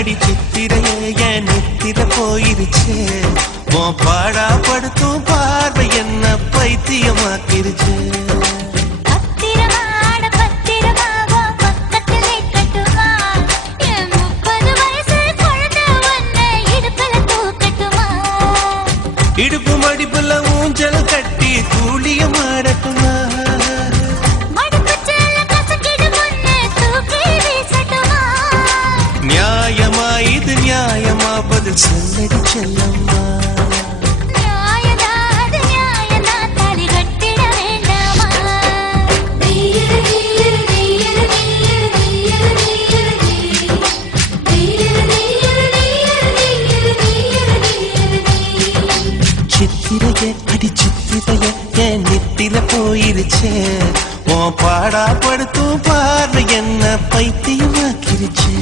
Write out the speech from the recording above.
அடி சித்திரையே என் நெத்தில போயிருச்சு உன் பாடா படுத்தும் பார்வை என்ன பைத்தியமாக்கிருச்சு இடுப்பு மடிப்புல ஊஞ்சல் கட்டி கூலிய மாடட்டுமா நியாயமா இது நியாயமா பதில் சொல்லடி செல்லம்மா சித்திரையே அடி சித்திரையே என் நெத்தில போயிருச்சே உன் பாடா படுத்தும் பார்வை என்ன பைத்தியமாக்கிருச்சு